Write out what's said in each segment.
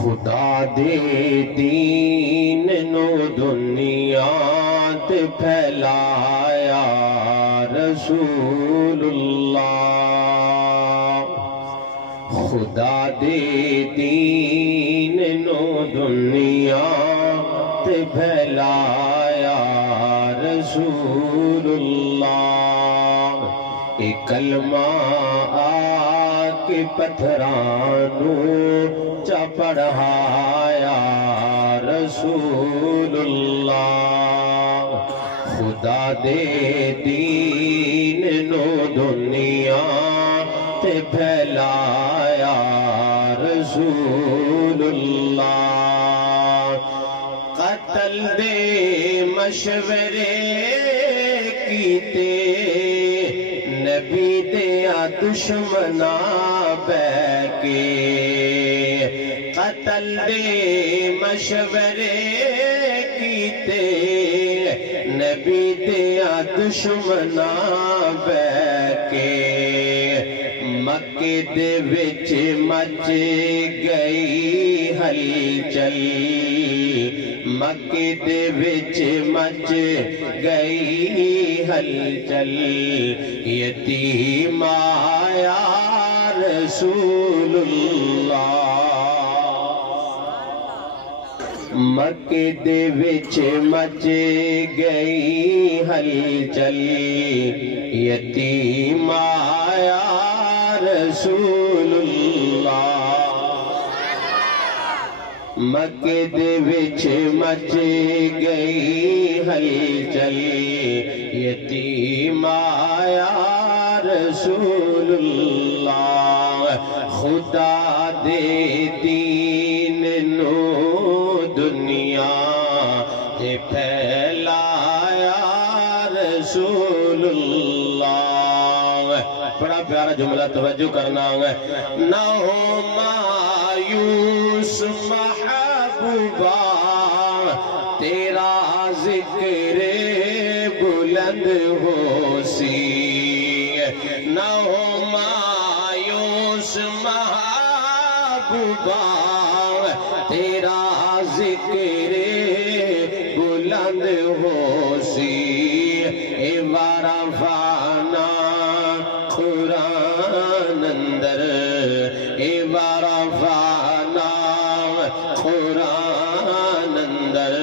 खुदा दे दीन नो दुनिया ते फैलाया रसूलुल्लाह। खुदा दे दीन नो दुनिया ते फैलाया रसूलुल्लाह। ए कलमा आके पत्थरानू चा पढ़ाया रसूलुल्लाह। खुदा दे दीन नो दुनिया ते फैलाया रसूलुल्लाह। कत्ल दे मशवरे कीते नबी दिया दुश्मना बैके। कत्ल दे मशवरे कीते नबी दिया दुश्मना बैके। मक्के दे विच मच गई हलचल। मक्के दे विच मच गई हलचल। यतीम आया रसूलुल्लाह। मक्के दे विच मच गई हलचल। यतीम आया रसूलुल्लाह। मक्के दे विच मच गई हलचल। यतीम आया रसूलुल्लाह। खुदा दे दीन नो दुनिया ते फैलाया रसूलुल्लाह। बड़ा प्यारा जुमला तवज्जो करना है। ना हो मायूस महबूबा तेरा जिक्र बुलंद हो सी। ना हो मायूस महबूबा तेरा जिक्र बुलंद हो सी। ए वाराफाना कुरान अंदर। ए वाराफाना कुरान अंदर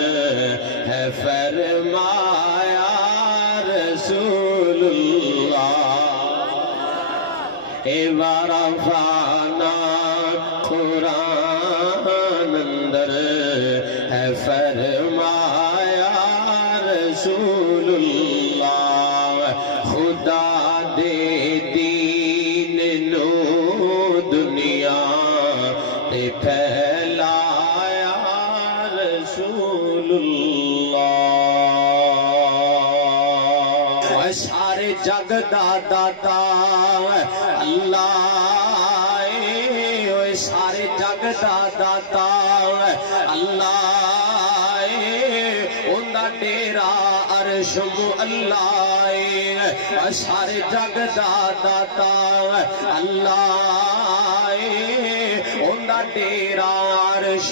है फरमाया रसूलुल्लाह। ए वाराफाना कुरान अंदर है फरमाया रसूलुल्लाह। खुदा दे दीन नो दुनिया ते फैलाया रसूलुल्लाह। सारे जग दा दाता अल्लाह। सारे जग दा दाता अल्लाह। उनदा डेरा अर्श अल्लाह। सारे जग दा दाता अल्लाह। उनदा डेरा अर्श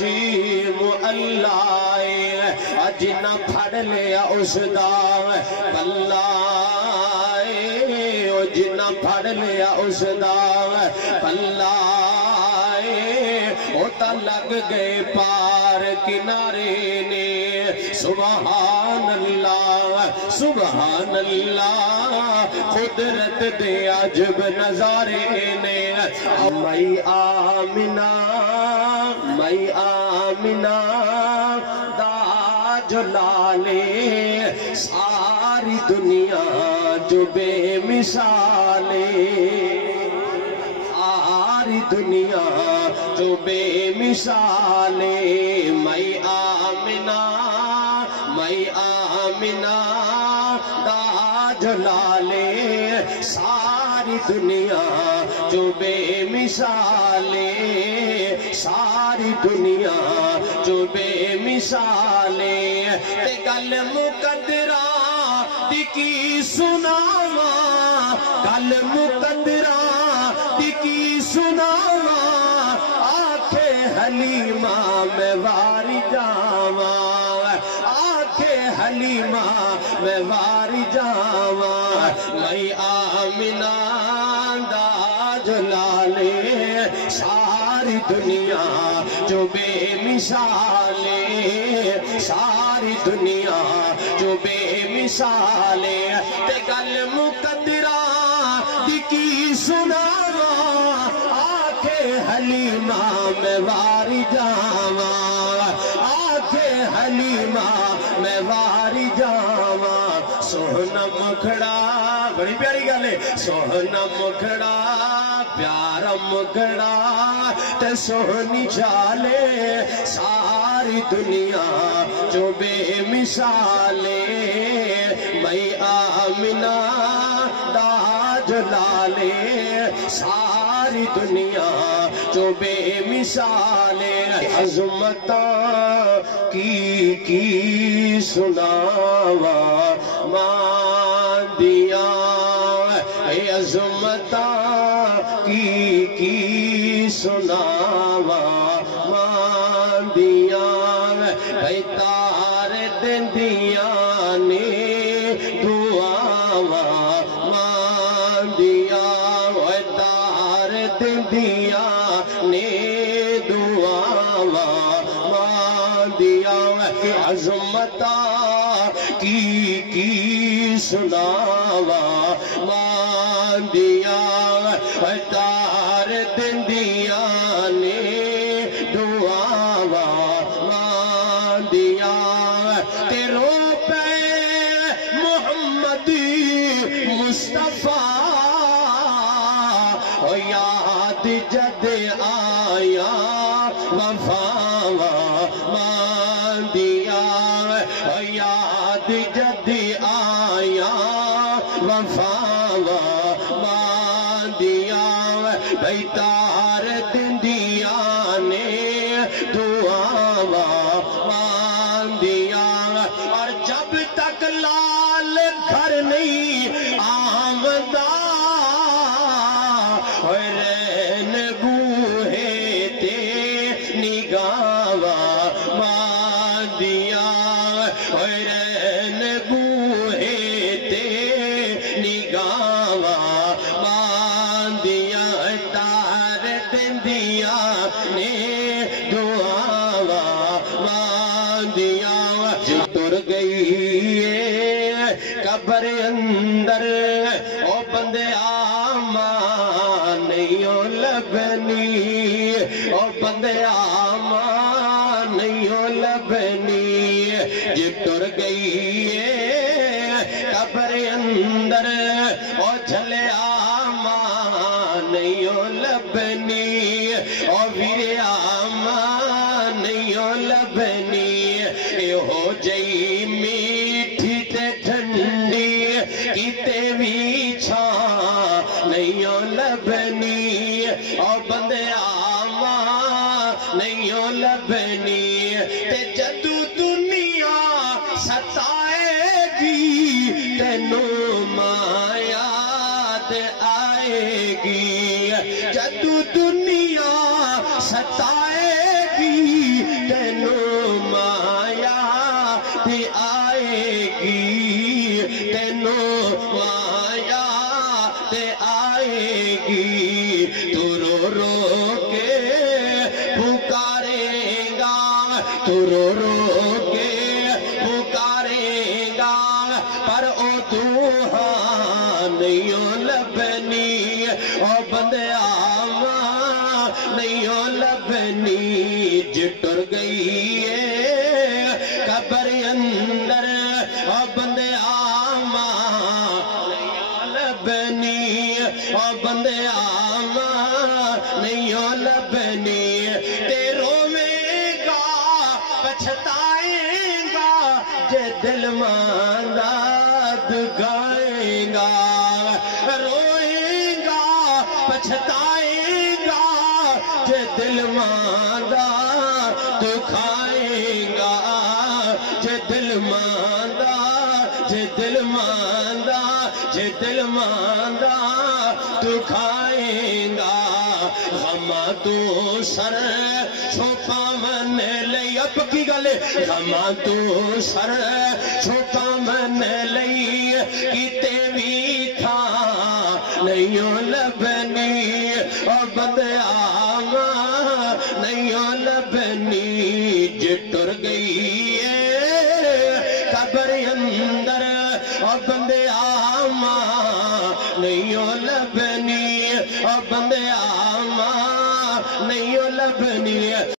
अल्लाह। जिन्ना फड़ लिया उसदा पल्ला। जिन्ना फड़ लिया उसदा पल्ला। ओता लग गए पार किनारे ने। सुभान अल्लाह सुभान अल्लाह। कुदरत दे अजब नजारे ने। मई आमिना मई आमिना दा जुलाले सारी दुनिया जो बेमिसाले। सारी दुनिया जो बेमिसाले। मई आमिना दा जुलाले सारी दुनिया जो बेमिसाले। सारी दुनिया जो बेमिसाले। ते गल मुकद्दरा दी की सुनावा। गल मुकद्दरा दी की सुनावा। आखे हलीमा मैं वारी जावा, आके हलीमा मैं वारी जावा, मैं आमिना दा जलाले सारी दुनिया जो बेमिसाले, सारी दुनिया जो बेमिसाले, ते गल मुकद्दरा दी की सुनावा, आके हलीमा मैं वारी जावा, आके हलीमा मैं वारी जावा, सोहना मुखड़ा बड़ी प्यारी गल है, सोहना मुखड़ा प्यारा मुखड़ा ते सोहनी चाले सारी दुनिया जो बेमिसाले, मैं आमिना दा जलाले सारी दुनिया जो बेमिसाले, अज़मता की सुनावा मांदिया, अज़मता की सुनावा मांदिया, भाई तार दिंदिया ने दुआवा मांदिया, तार दिंदिया ने दुआवा मांदिया, अज़मता की सुनावा मांदिया, तार दिंदिया ने दुआवा मांदिया, तेरो पे मुहम्मदी मुस्तफा याद जद आया वफावा मांदिया, याद जद आया वफावा मांदिया, भाई तार दिंदिया ने दुआवा मांदिया, और जब तक लाल घर नहीं आमदा रैन बूहे ते निगावा मांदिया, रैन बूहे ते निगावा मांदिया, तार दिंदिया ने दुआवा मांदिया, जो तुर गई कब्र अंदर ओ बंदे आमा नहीं ओ लबनी, ओ बंदे आमा नहीं ओ लबनी, जो तुर गई कब्र अंदर ओ झले आमा नहीं ओ लबनी, ओ वीरे आमा नहीं ओ लबनी, हो जई मीठी ते ठंडी किते भी छा नहीं ओ लबनी, ओ बंदे आमा नहीं ओ लबनी, ते जदू दुनिया सताएगी तेनू माया ते आएगी, जदू दुनिया सताएगी तेनू माया ते आएगी, तेनू माया ते आएगी, तू रो रो के पुकारेगा, तू रो रो के पुकारेगा, पर ओ तू नहीं ओ लबनी, ओ बंदे आवा नहीं ओ लबनी, जिटुर गई कब्र अंदर ओ बंदे आवा नहीं ओ लबनी, ओ बंदे आवा नहीं ओ लबनी, ते रोवेगा पछताएगा जे दिल मांदा दुगाएगा, रोएगा पछताएगा जे दिल मांदा दुखाएगा, जे दिल मांदा, जे दिल मांदा, जे दिल मांदा दुखाएगा, गमा तू सर छुपावन लई अब की गल खमा तू सर छुपावन लई किते भी था नहीं लभनी और बंदया नहीं लभनी जे टुर गई कबर अंदर और बंदया नहीं लभनी और बंदया नहीं लभनी।